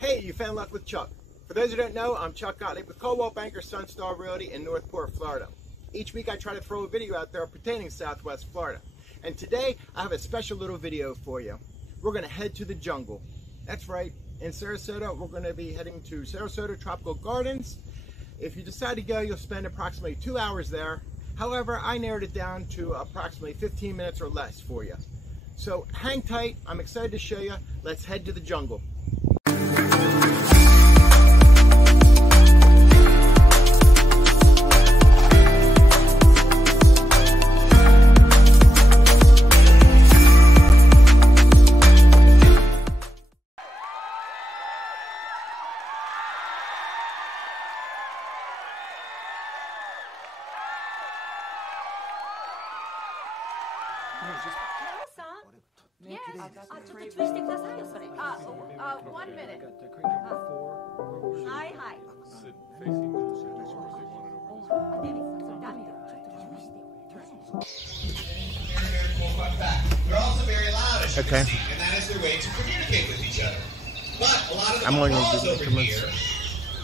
Hey, you found luck with Chuck. For those who don't know, I'm Chuck Gottlieb with Coldwell Banker Sunstar Realty in Northport, Florida. Each week I try to throw a video out there pertaining to Southwest Florida. And today I have a special little video for you. We're going to head to the jungle. That's right, in Sarasota we're going to be heading to Sarasota Tropical Gardens. If you decide to go, you'll spend approximately 2 hours there. However, I narrowed it down to approximately 15 minutes or less for you. So hang tight, I'm excited to show you. Let's head to the jungle. One minute. Hi, hi. They're also very loud, as you Okay. can see, and that is their way to communicate with each other. But a lot of the I'm only gonna calls do over increments. here,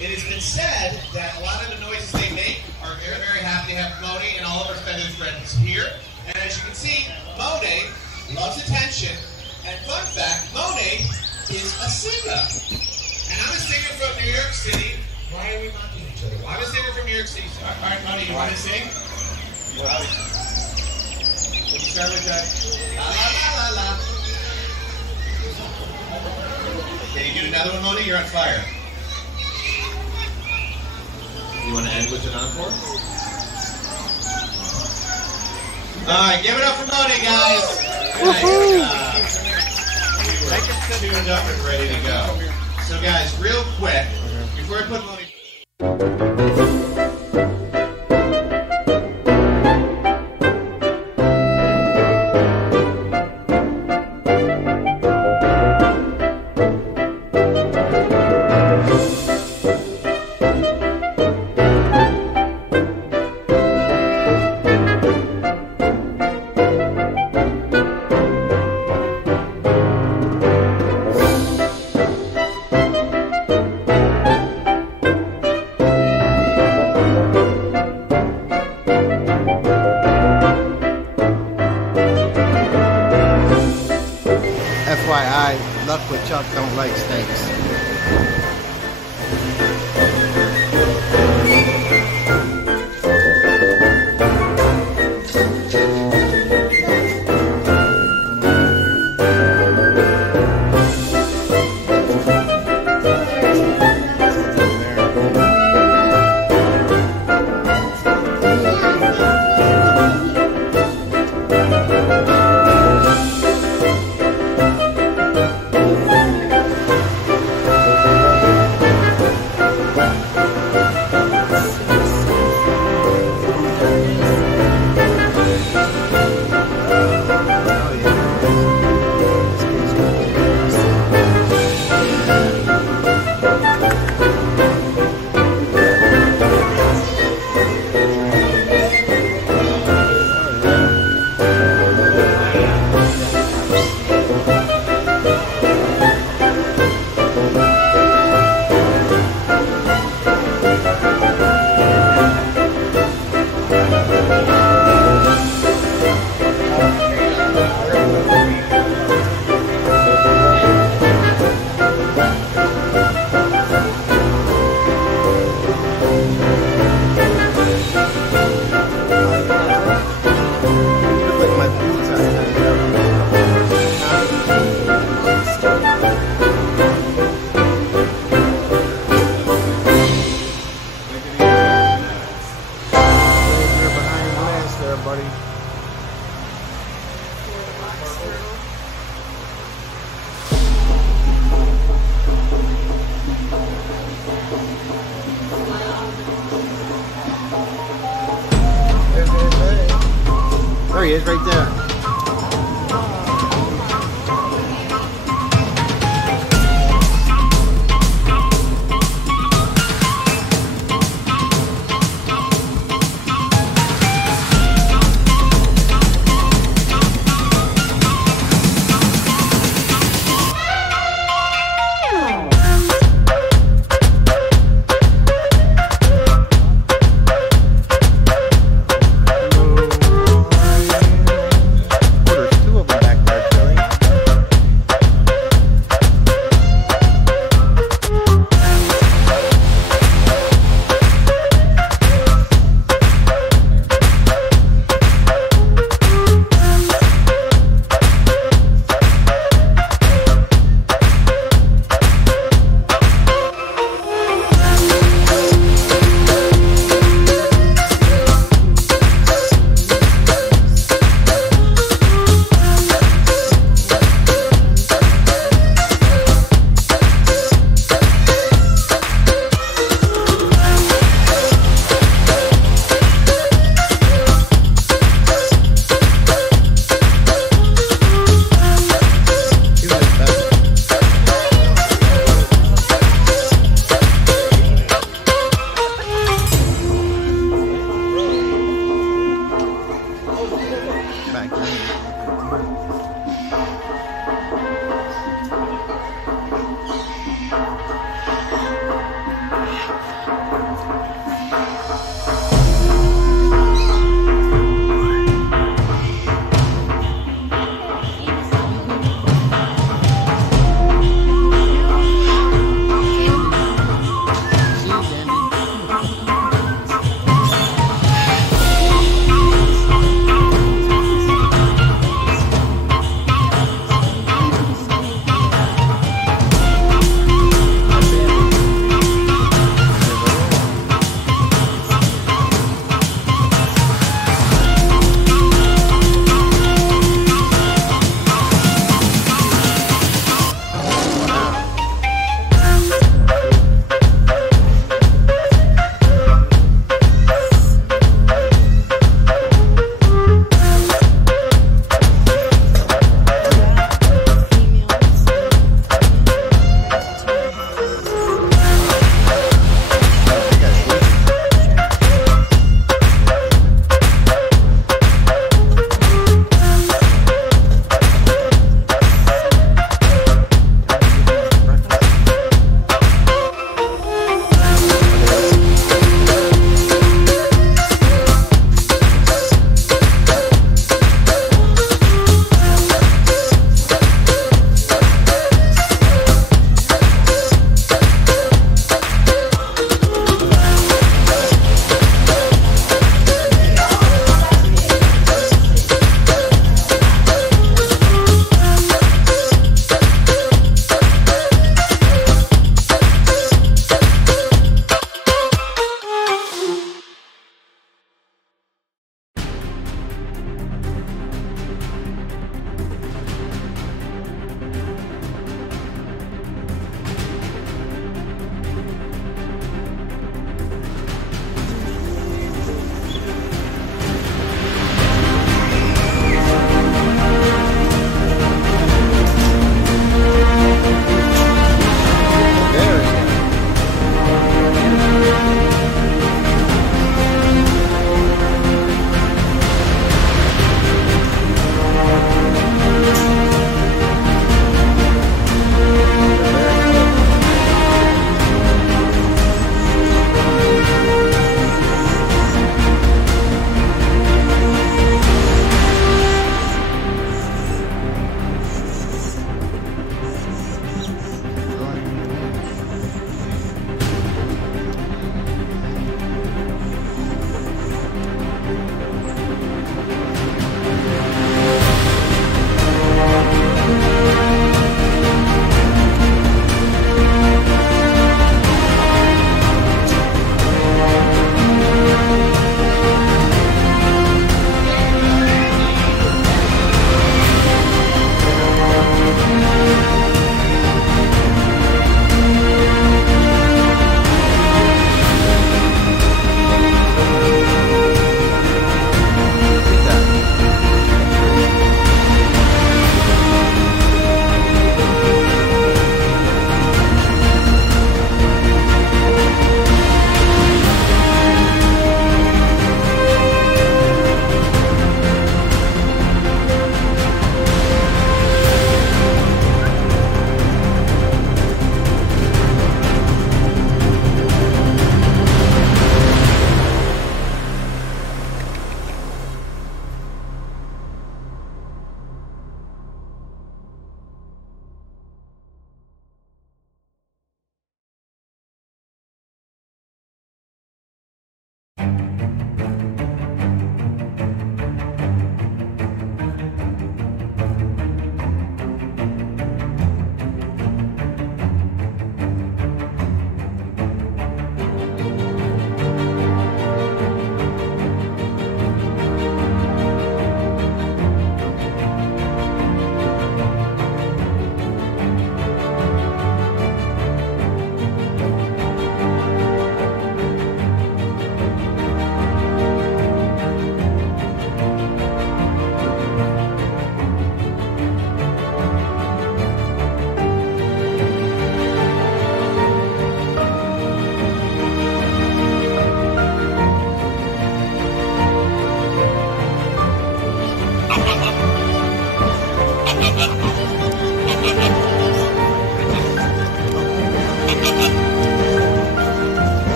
it has been said that a lot of the noises they make are very, very happy to have Moni and all of her feathered friends here. And as you can see, Moni loves attention. And fun fact, Moni is a singer. And I'm a singer from New York City. Why are we mocking each other? Well, I'm a singer from New York City. All right, Moni, you want to sing? Well, can you start with that? La la la la la. Can you do another one, Moni? You're on fire. You want to end with an encore? Alright, give it up for Moni, guys! Nice job. We were tuned up and ready to go. So guys, real quick, before I put Moni... FYI, luck with Chuck don't like snakes. There he is, right there.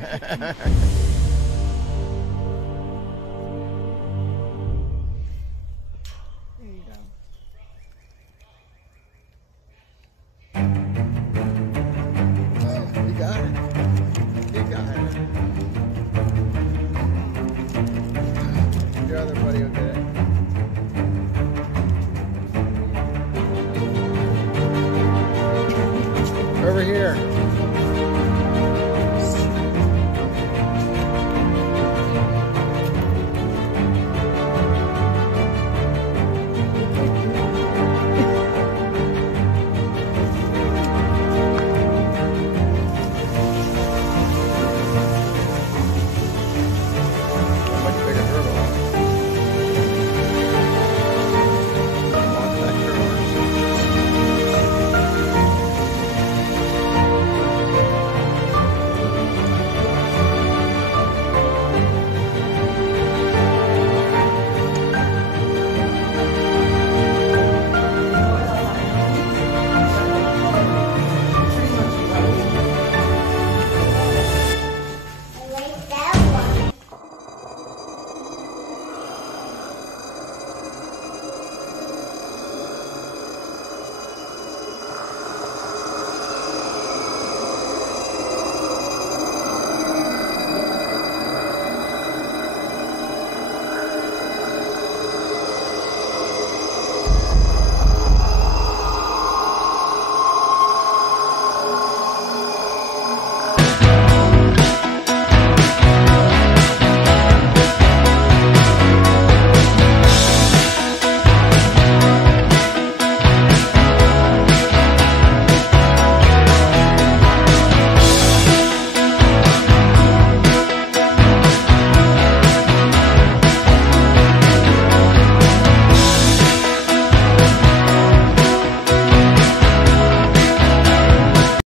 you.